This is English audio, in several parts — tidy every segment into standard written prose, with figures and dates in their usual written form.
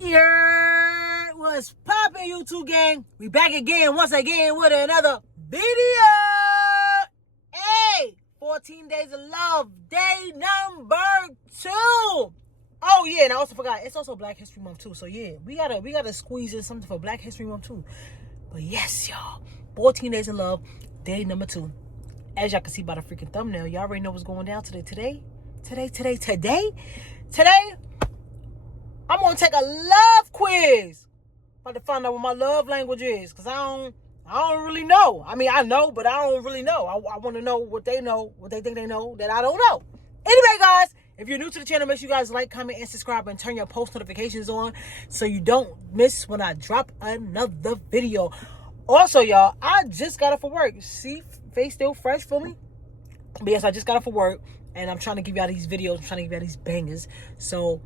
Yeah, what's poppin', YouTube gang? We back again, once again, with another video. Hey, 14 Days of Love, day number 2. Oh yeah, and I also forgot, it's also Black History Month too. So yeah, we gotta squeeze in something for Black History Month too. But yes, y'all, 14 Days of Love, day number 2. As y'all can see by the freaking thumbnail, y'all already know what's going down today. Today, I'm gonna take a love quiz. About to find out what my love language is, cause I don't really know. I mean, I know, but I don't really know. I want to know what they know, what they think they know that I don't know. Anyway, guys, if you're new to the channel, make sure you guys like, comment, and subscribe, and turn your post notifications on so you don't miss when I drop another video. Also, y'all, I just got it for work. See, face still fresh for me. But yes, I just got it for work, and I'm trying to give y'all these videos. I'm trying to give y'all these bangers. So,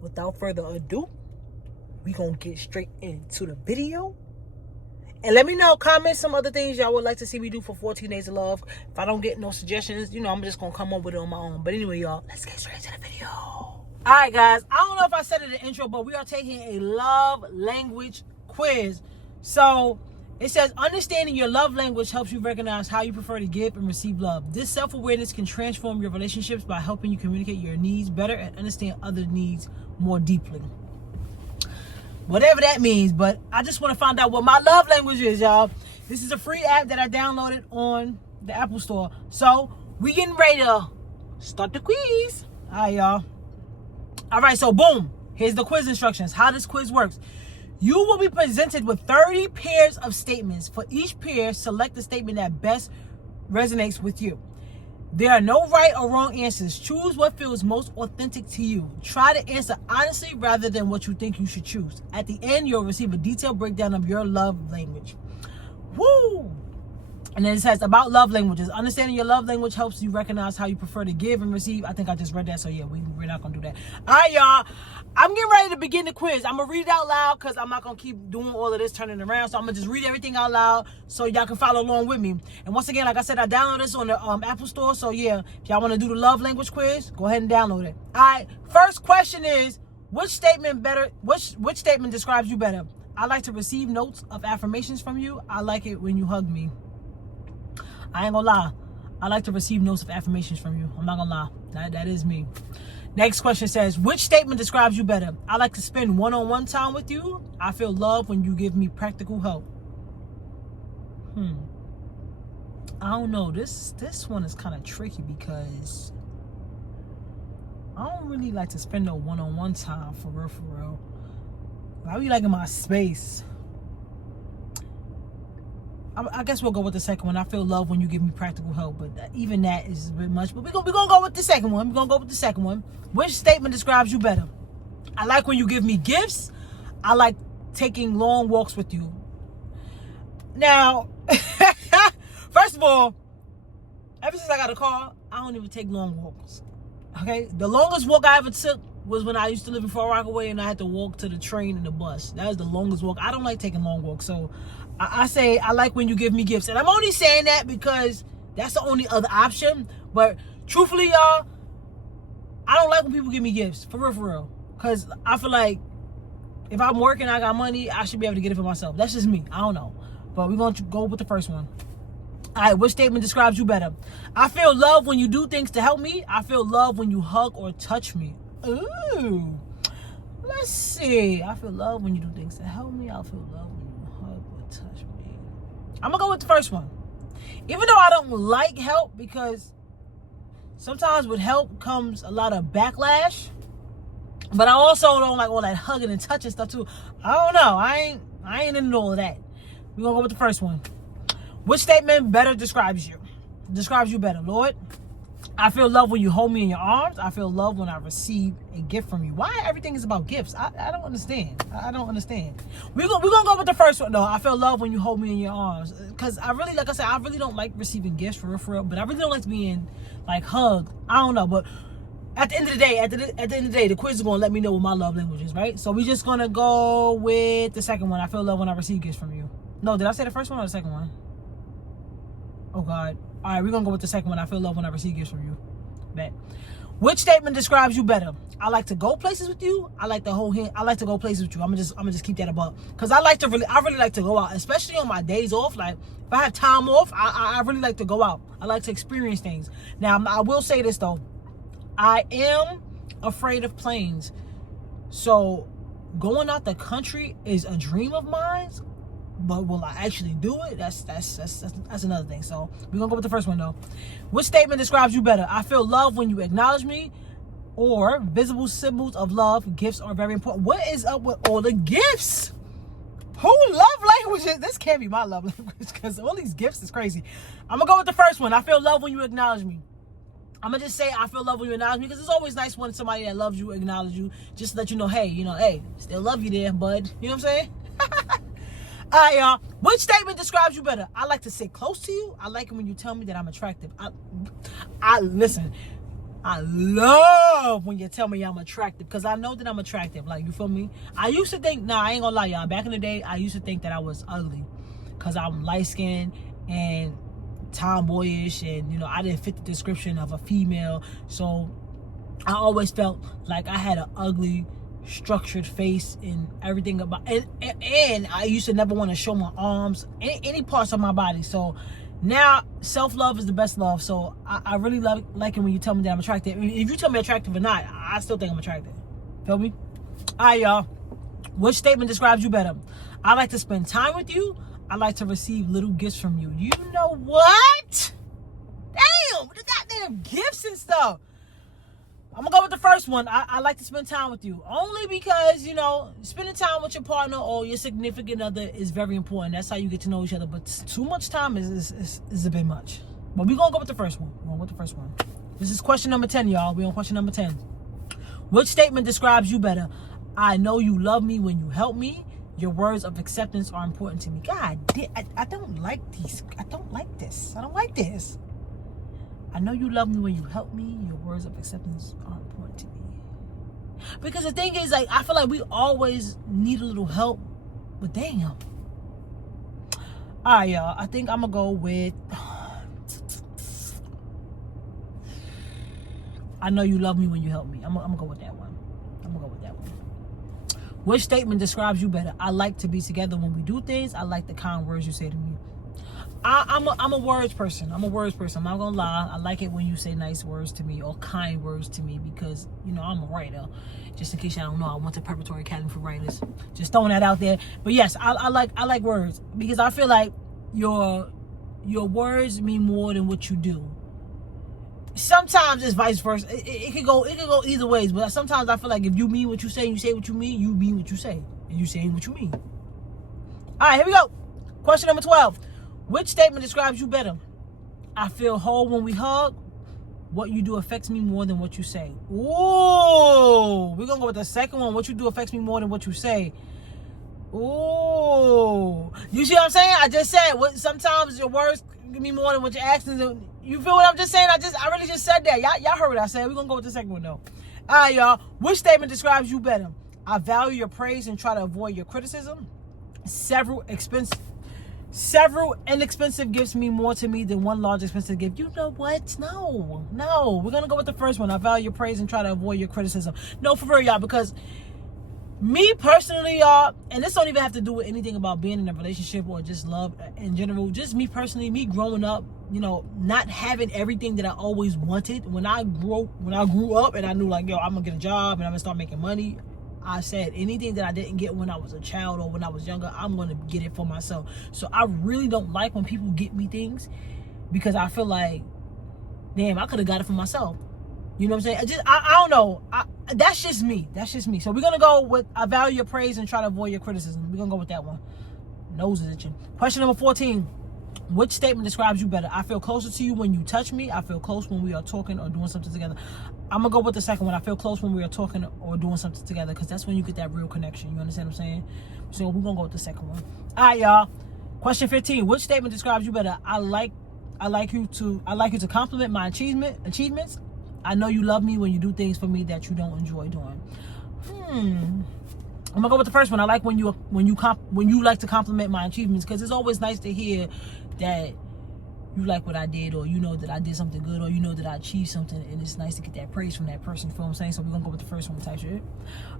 without further ado, we gonna get straight into the video. And let me know, comment some other things y'all would like to see me do for 14 Days of Love. If I don't get no suggestions, you know, I'm just gonna come up with it on my own. But anyway, y'all, let's get straight into the video. Alright, guys, I don't know if I said it in the intro, but we are taking a love language quiz. So it says, understanding your love language helps you recognize how you prefer to give and receive love. This self-awareness can transform your relationships by helping you communicate your needs better and understand other needs more deeply. Whatever that means, but I just want to find out what my love language is, y'all. This is a free app that I downloaded on the Apple Store. So we getting ready to start the quiz. All right, y'all. All right, so boom. Here's the quiz instructions. How this quiz works. You will be presented with 30 pairs of statements. For each pair, select the statement that best resonates with you. There are no right or wrong answers. Choose what feels most authentic to you. Try to answer honestly rather than what you think you should choose. At the end, you'll receive a detailed breakdown of your love language. Woo! And then it says about love languages. Understanding your love language helps you recognize how you prefer to give and receive. I think I just read that, so yeah, we're not going to do that. All right, y'all. I'm getting ready to begin the quiz. I'm going to read it out loud because I'm not going to keep doing all of this turning around. So I'm going to just read everything out loud so y'all can follow along with me. And once again, like I said, I downloaded this on the Apple Store. So yeah, if y'all want to do the love language quiz, go ahead and download it. All right. First question is, which statement describes you better? I like to receive notes of affirmations from you. I like it when you hug me. I ain't gonna lie. I like to receive notes of affirmations from you. I'm not gonna lie. That is me. Next question says, which statement describes you better? I like to spend one-on-one time with you. I feel love when you give me practical help. I don't know. This one is kind of tricky because I don't really like to spend no one-on-one time for real. I be liking my space. I guess we'll go with the second one. I feel love when you give me practical help, but even that is a bit much. But we're gonna go with the second one. Which statement describes you better? I like when you give me gifts. I like taking long walks with you. Now, first of all, ever since I got a car, I don't even take long walks. Okay? The longest walk I ever took was when I used to live in Far Rockaway and I had to walk to the train and the bus. That was the longest walk. I don't like taking long walks. So I say I like when you give me gifts. And I'm only saying that because that's the only other option. But truthfully, y'all, I don't like when people give me gifts. For real. Because I feel like if I'm working, I got money, I should be able to get it for myself. That's just me. I don't know. But we're going to go with the first one. All right, which statement describes you better? I feel love when you do things to help me. I feel love when you hug or touch me. Ooh. Let's see. I feel love when you do things to help me. I feel love when you hug or touch me. I'm going to go with the first one. Even though I don't like help, because sometimes with help comes a lot of backlash. But I also don't like all that hugging and touching stuff too. I don't know. I ain't into all of that. We're going to go with the first one. Which statement better describes you? Describes you better, Lord? I feel love when you hold me in your arms. I feel love when I receive a gift from you. Why everything is about gifts? I don't understand. I don't understand. We're gonna go with the first one though. I feel love when you hold me in your arms. Because I really, like I said, I really don't like receiving gifts for real. But I really don't like being like hugged. I don't know. But at the end of the day, the quiz is gonna let me know what my love language is, right? So we're just gonna go with the second one. I feel love when I receive gifts from you. No, did I say the first one or the second one? Oh God. All right, we're gonna go with the second one. I feel love when I receive gifts from you. Bet. Which statement describes you better? I like to go places with you. I like to hold hand. I like to go places with you. I'm gonna just keep that above, because I really like to go out, especially on my days off. Like if I have time off, I really like to go out. I like to experience things. Now I will say this though, I am afraid of planes, so going out the country is a dream of mine. But will I actually do it? That's another thing. So we're gonna go with the first one though. Which statement describes you better? I feel love when you acknowledge me, or visible symbols of love. Gifts are very important. What is up with all the gifts? Who love languages? This can't be my love language, because all these gifts is crazy. I'm gonna go with the first one. I feel love when you acknowledge me. I'm gonna just say I feel love when you acknowledge me, because it's always nice when somebody that loves you acknowledge you, just to let you know, hey, still love you there, bud. You know what I'm saying? All right, y'all. Which statement describes you better? I like to sit close to you. I like it when you tell me that I'm attractive. I listen. I love when you tell me I'm attractive, because I know that I'm attractive. Like, you feel me? I used to think, I ain't gonna lie, y'all. Back in the day, I used to think that I was ugly, because I'm light-skinned and tomboyish, and I didn't fit the description of a female. So I always felt like I had an ugly, structured face and everything about, and I used to never want to show my arms, any parts of my body. So now self-love is the best love. So I really like it when you tell me that I'm attractive. If you tell me attractive or not, I still think I'm attractive. Feel me? All right, y'all. Which statement describes you better? I like to spend time with you. I like to receive little gifts from you. You know what? Damn, the goddamn gifts and stuff. I'm gonna go with the first one. I like to spend time with you, only because spending time with your partner or your significant other is very important. That's how you get to know each other. But too much time is a bit much. But we're gonna go with the first one. This is question number 10, y'all. We're on question number 10. Which statement describes you better? I know you love me when you help me. Your words of acceptance are important to me. God damn, I don't like these. I don't like this. I know you love me when you help me. Your words of acceptance are important to me. Because the thing is, I feel like we always need a little help. But damn. All right, y'all. I think I'm going to go with... I know you love me when you help me. I'm going to go with that one. Which statement describes you better? I like to be together when we do things. I like the kind words you say to me. I'm a words person. I'm not gonna lie. I like it when you say nice words to me or kind words to me, because I'm a writer. Just in case y'all don't know, I went to Preparatory Academy for Writers. Just throwing that out there. But yes, I like words, because I feel like your words mean more than what you do. Sometimes it's vice versa. It can go either ways. But sometimes I feel like if you mean what you say and you say what you mean, you mean what you say and you say what you mean. All right, here we go. Question number 12. Which statement describes you better? I feel whole when we hug. What you do affects me more than what you say. Ooh, we're gonna go with the second one. What you do affects me more than what you say. Ooh, you see what I'm saying? I just said sometimes your words give me more than what your actions. You feel what I'm just saying? I really just said that. Y'all heard what I said. We're gonna go with the second one though. All right, y'all. Which statement describes you better? I value your praise and try to avoid your criticism. Several inexpensive gifts mean more to me than one large expensive gift. You know what? No. We're going to go with the first one. I value your praise and try to avoid your criticism. No, for real, y'all, because me personally, y'all, and this don't even have to do with anything about being in a relationship or just love in general. Just me personally, me growing up, not having everything that I always wanted. When I grew up and I knew I'm going to get a job and I'm going to start making money, I said anything that I didn't get when I was a child or when I was younger, I'm going to get it for myself. So I really don't like when people get me things, because I feel like, damn, I could have got it for myself. You know what I'm saying? I don't know. That's just me. So we're going to go with I value your praise and try to avoid your criticism. We're going to go with that one. Nose is itching. Question number 14. Which statement describes you better? I feel closer to you when you touch me. I feel close when we are talking or doing something together. I'm going to go with the second one. I feel close when we are talking or doing something together, because that's when you get that real connection. You understand what I'm saying? So we're going to go with the second one. All right, y'all. Question 15. Which statement describes you better? I like you to compliment my achievements. I know you love me when you do things for me that you don't enjoy doing. I'm going to go with the first one. I like when you like to compliment my achievements, because it's always nice to hear that you like what I did, or you know that I did something good, or you know that I achieved something, and it's nice to get that praise from that person. You feel what I'm saying? So we're gonna go with the first one type shit.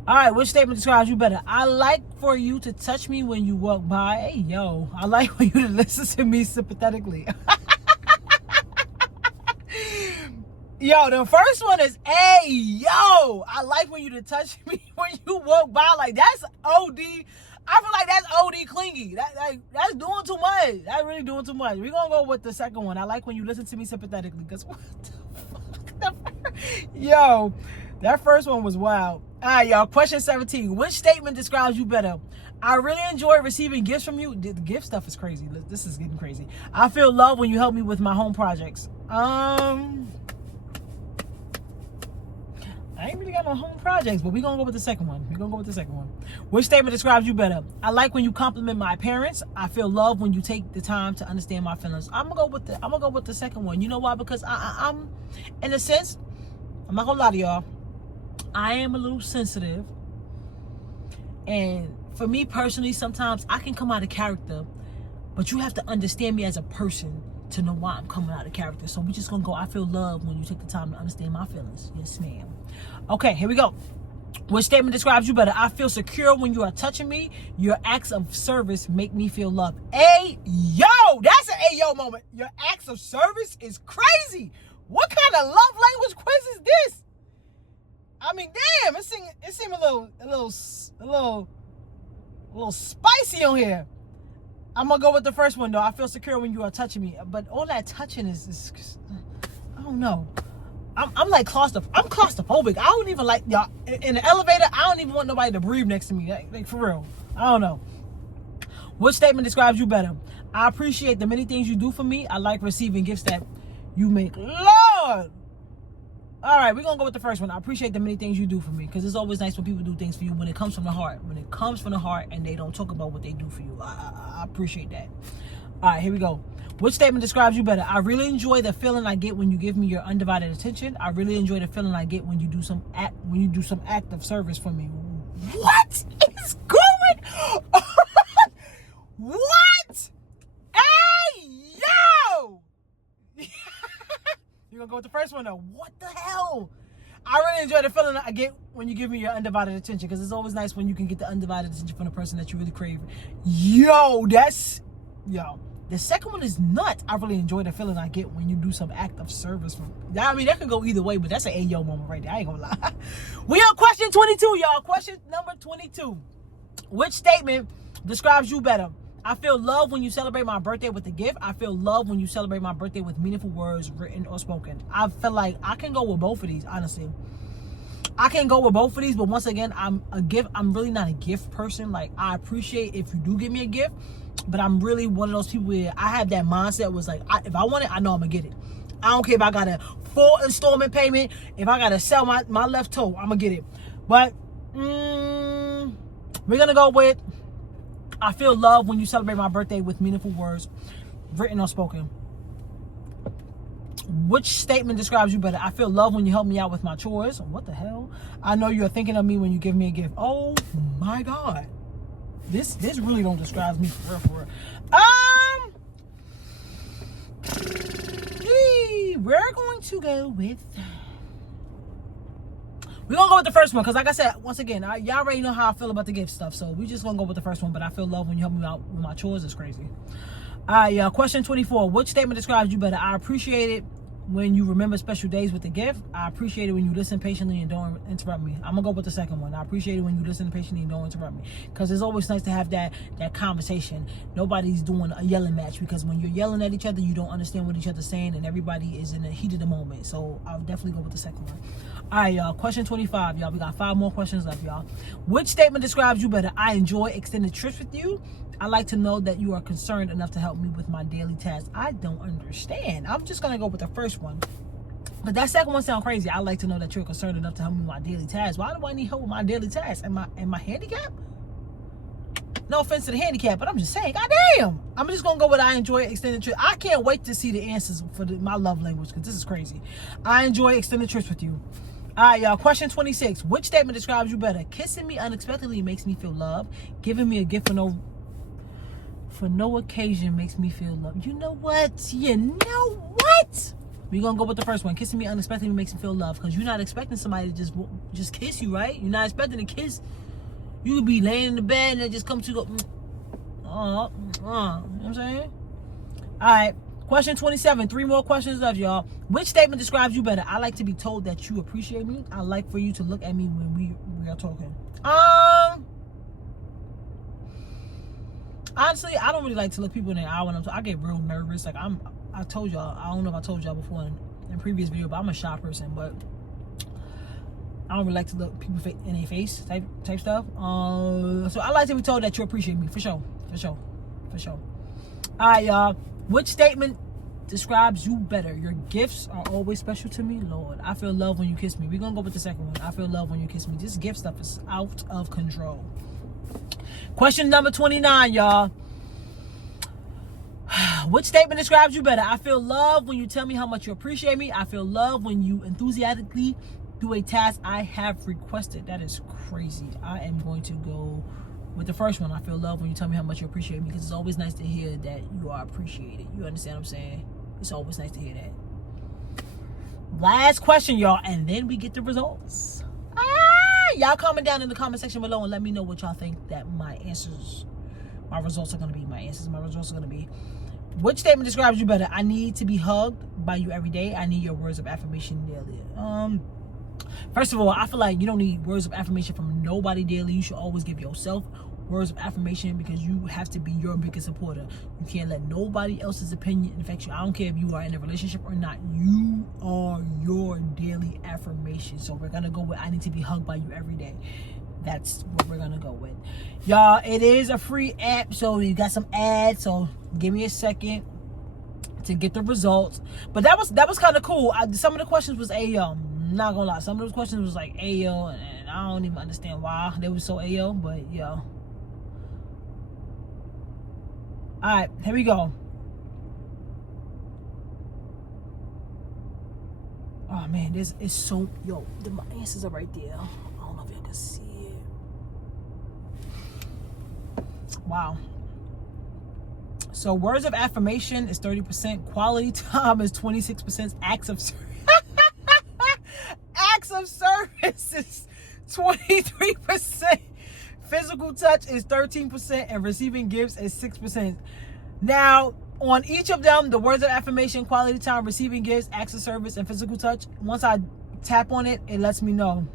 All right, which statement describes you better? I like for you to touch me when you walk by. Hey, yo, I like for you to listen to me sympathetically. Yo, the first one is, hey, yo, I like when you to touch me when you walk by. Like, that's OD. I feel like that's OD clingy. That's doing too much. That's really doing too much. We're going to go with the second one. I like when you listen to me sympathetically. Because what the fuck? Yo, that first one was wild. All right, y'all. Question 17. Which statement describes you better? I really enjoy receiving gifts from you. The gift stuff is crazy. This is getting crazy. I feel love when you help me with my home projects. I ain't really got no home projects, but we're going to go with the second one. Which statement describes you better? I like when you compliment my parents. I feel love when you take the time to understand my feelings. I'm going to go with the second one. You know why? Because I'm, in a sense, I'm not going to lie to y'all, I am a little sensitive. And for me personally, sometimes I can come out of character, but you have to understand me as a person to know why I'm coming out of character. So we just going to go, I feel love when you take the time to understand my feelings. Yes, ma'am. Okay, here we go. Which statement describes you better? I feel secure when you are touching me. Your acts of service make me feel loved. Hey, yo, that's an yo moment. Your acts of service is crazy. What kind of love language quiz is this? I mean, damn, it seemed a little spicy on here. I'm gonna go with the first one though. I feel secure when you are touching me, but all that touching is I don't know. I'm like I'm claustrophobic. I don't even like y'all in the elevator. I don't even want nobody to breathe next to me. Like for real. I don't know. Which statement describes you better? I appreciate the many things you do for me. I like receiving gifts that you make. Lord. All right, we're gonna go with the first one. I appreciate the many things you do for me, because it's always nice when people do things for you when it comes from the heart. When it comes from the heart and they don't talk about what they do for you. I appreciate that. All right, here we go. Which statement describes you better? I really enjoy the feeling I get when you give me your undivided attention. I really enjoy the feeling I get when you do some act of service for me. What is going on? What? Hey, yo! You're gonna go with the first one though. What the hell? I really enjoy the feeling I get when you give me your undivided attention, because it's always nice when you can get the undivided attention from the person that you really crave. Yo. The second one is nuts. I really enjoy the feeling I get when you do some act of service for me. I mean, that could go either way, but that's an ayo moment right there. I ain't gonna lie. We on question 22, y'all. Question number 22. Which statement describes you better? I feel love when you celebrate my birthday with a gift. I feel love when you celebrate my birthday with meaningful words, written or spoken. I feel like I can go with both of these, honestly. I can go with both of these, but once again, I'm really not a gift person. Like, I appreciate if you do give me a gift, but I'm really one of those people where I have that mindset was like, if I want it, I know I'm gonna get it. I don't care if I got a full installment payment. If I gotta sell my left toe, I'm gonna get it. But we're gonna go with, I feel love when you celebrate my birthday with meaningful words, written or spoken. Which statement describes you better? I feel love when you help me out with my chores. What the hell? I know you're thinking of me when you give me a gift. Oh my God. This really don't describe me for real. We're going to go with... We're going to go with the first one, because like I said, once again, y'all already know how I feel about the gift stuff, so we just going to go with the first one. But I feel love when you help me out with my chores. It's crazy. All right, y'all. Question 24. Which statement describes you better? I appreciate it when you remember special days with a gift. I appreciate it when you listen patiently and don't interrupt me. I'm going to go with the second one. I appreciate it when you listen patiently and don't interrupt me. Because it's always nice to have that conversation. Nobody's doing a yelling match, because when you're yelling at each other, you don't understand what each other's saying, and everybody is in the heat of the moment. So I'll definitely go with the second one. All right, y'all. Question 25, y'all. We got 5 more questions left, y'all. Which statement describes you better? I enjoy extended trips with you. I like to know that you are concerned enough to help me with my daily tasks. I don't understand. I'm just going to go with the first one. But that second one sounds crazy. I like to know that you're concerned enough to help me with my daily tasks. Why do I need help with my daily tasks? Am I handicapped? No offense to the handicap, but I'm just saying, goddamn. I'm just going to go with I enjoy extended trips. I can't wait to see the answers for my love language, because this is crazy. I enjoy extended trips with you. All right, y'all. Question 26. Which statement describes you better? Kissing me unexpectedly makes me feel love. Giving me a gift for no for no occasion makes me feel loved. You know what? We're gonna go with the first one. Kissing me unexpectedly makes me feel loved, because you're not expecting somebody to just kiss you, right? You're not expecting a kiss. You could be laying in the bed and they just come to you, go, you know what I'm saying? All right, question 27. 3 more questions left, y'all. Which statement describes you better? I like to be told that you appreciate me. I like for you to look at me when we are talking. Honestly, I don't really like to look people in the eye when I'm talking. I get real nervous. Like I told y'all, I don't know if I told y'all before in previous video, but I'm a shy person, but I don't really like to look people in their face type stuff. So I like to be told that you appreciate me, for sure. All right, y'all. Which statement describes you better? Your gifts are always special to me, Lord. I feel love when you kiss me. We're gonna go with the second one. I feel love when you kiss me. This gift stuff is out of control. Question number 29, y'all. Which statement describes you better? I feel love when you tell me how much you appreciate me. I feel love when you enthusiastically do a task I have requested. That is crazy. I am going to go with the first one. I feel love when you tell me how much you appreciate me, because it's always nice to hear that you are appreciated. You understand what I'm saying? It's always nice to hear that. Last question, y'all, and then we get the results. Y'all comment down in the comment section below and let me know what y'all think that my results are going to be. My results are going to be. Which statement describes you better? I need to be hugged by you every day. I need your words of affirmation daily. First of all, I feel like you don't need words of affirmation from nobody daily. You should always give yourself words of affirmation, because you have to be your biggest supporter. You can't let nobody else's opinion affect you. I don't care if you are in a relationship or not. You are your daily affirmation. So we're gonna go with I need to be hugged by you every day. That's what we're gonna go with. Y'all, it is a free app, so you got some ads, so give me a second to get the results. But that was kind of cool. Some of the questions was not gonna lie, some of those questions was like Ayo, and I don't even understand why they were so Ayo, but yo. Alright, here we go. Oh man, this is so, my answers are right there. I don't know if y'all can see it. Wow. So words of affirmation is 30%, quality time is 26%, acts of service is 23%. Physical touch is 13%, and receiving gifts is 6%. Now, on each of them, the words of affirmation, quality time, receiving gifts, acts of service, and physical touch, once I tap on it, it lets me know.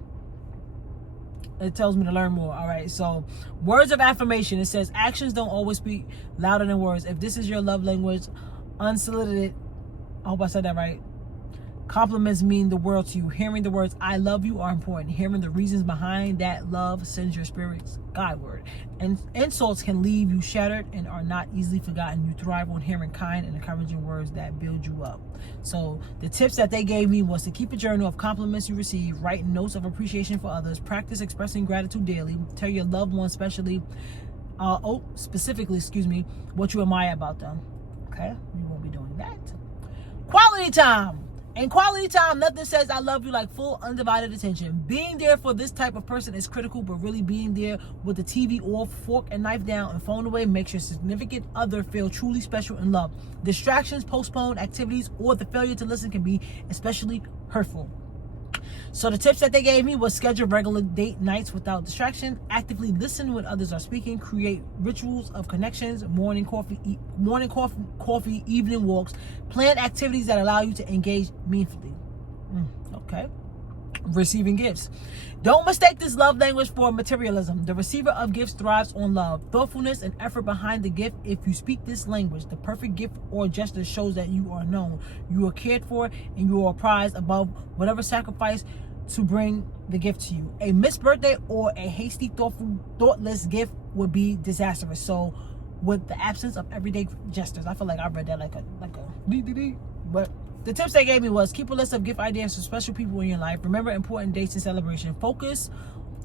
It tells me to learn more. All right, so words of affirmation, it says actions don't always speak louder than words. If this is your love language, unsolicited, I hope I said that right, compliments mean the world to you. Hearing the words I love you are important. Hearing the reasons behind that love sends your spirits skyward. And insults can leave you shattered and are not easily forgotten. You thrive on hearing kind and encouraging words that build you up. So the tips that they gave me was to keep a journal of compliments you receive, write notes of appreciation for others, practice expressing gratitude daily, tell your loved ones specifically, what you admire about them. Okay, we won't be doing that. Quality time. In quality time, nothing says I love you like full undivided attention. Being there for this type of person is critical, but really being there with the TV off, fork and knife down, and phone away makes your significant other feel truly special and loved. Distractions, postponed activities, or the failure to listen can be especially hurtful. So the tips that they gave me was schedule regular date nights without distraction, actively listen when others are speaking, create rituals of connections, morning coffee, evening walks, plan activities that allow you to engage meaningfully. Okay. Receiving gifts. Don't mistake this love language for materialism. The receiver of gifts thrives on love, thoughtfulness, and effort behind the gift. If you speak this language, the perfect gift or gesture shows that you are known, you are cared for, and you are prized above whatever sacrifice to bring the gift to you. A missed birthday or a hasty, thoughtless gift would be disastrous. So, with the absence of everyday gestures, I feel like I read that like a but the tips they gave me was keep a list of gift ideas for special people in your life. Remember important dates and celebration. Focus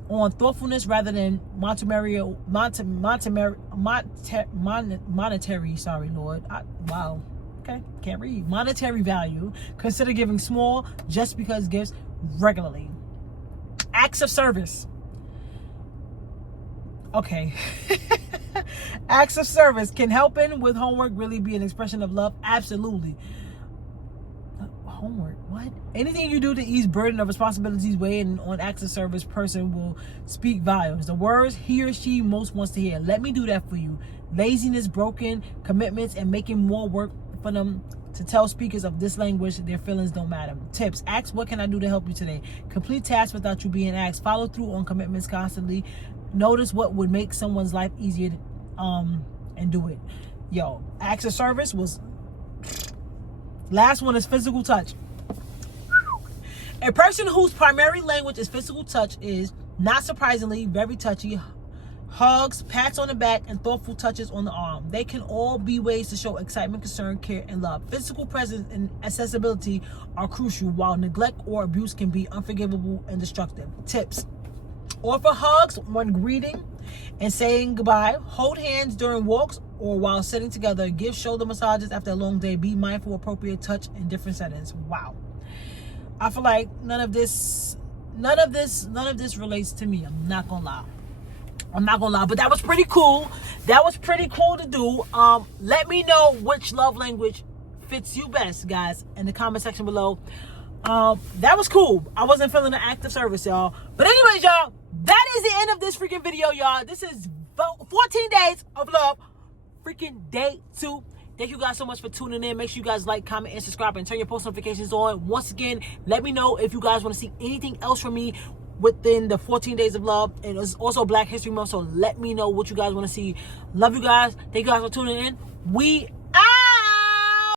on thoughtfulness rather than monetary. Sorry, Lord. Wow. Okay, can't read. Monetary value. Consider giving small just because gifts regularly. Acts of service. Okay. Acts of service. Can helping with homework really be an expression of love? Absolutely. Homework, what? Anything you do to ease burden of responsibilities weighing on acts of service person will speak volumes. The words he or she most wants to hear. Let me do that for you. Laziness, broken commitments, and making more work for them to tell speakers of this language their feelings don't matter. Tips. Ask, what can I do to help you today? Complete tasks without you being asked. Follow through on commitments constantly. Notice what would make someone's life easier and do it. Yo, acts of service was... Last one is physical touch. A person whose primary language is physical touch is, not surprisingly, very touchy. Hugs, pats on the back, and thoughtful touches on the arm. They can all be ways to show excitement, concern, care, and love. Physical presence and accessibility are crucial, while neglect or abuse can be unforgivable and destructive. Tips. Offer hugs when greeting and saying goodbye. Hold hands during walks or while sitting together. Give shoulder massages after a long day. Be mindful of appropriate touch in different settings. Wow. I feel like none of this relates to me. I'm not gonna lie. But that was pretty cool. To do. Let me know which love language fits you best, guys, in the comment section below. That was cool. I wasn't feeling the act of service, y'all. But anyways, y'all, that is the end of this freaking video, y'all. This is 14 days of love. Freaking day 2. Thank you guys so much for tuning in. Make sure you guys like, comment, and subscribe, and turn your post notifications on. Once again, let me know if you guys want to see anything else from me within the 14 days of love. And it's also Black History Month, so let me know what you guys want to see. Love you guys. Thank you guys for tuning in. We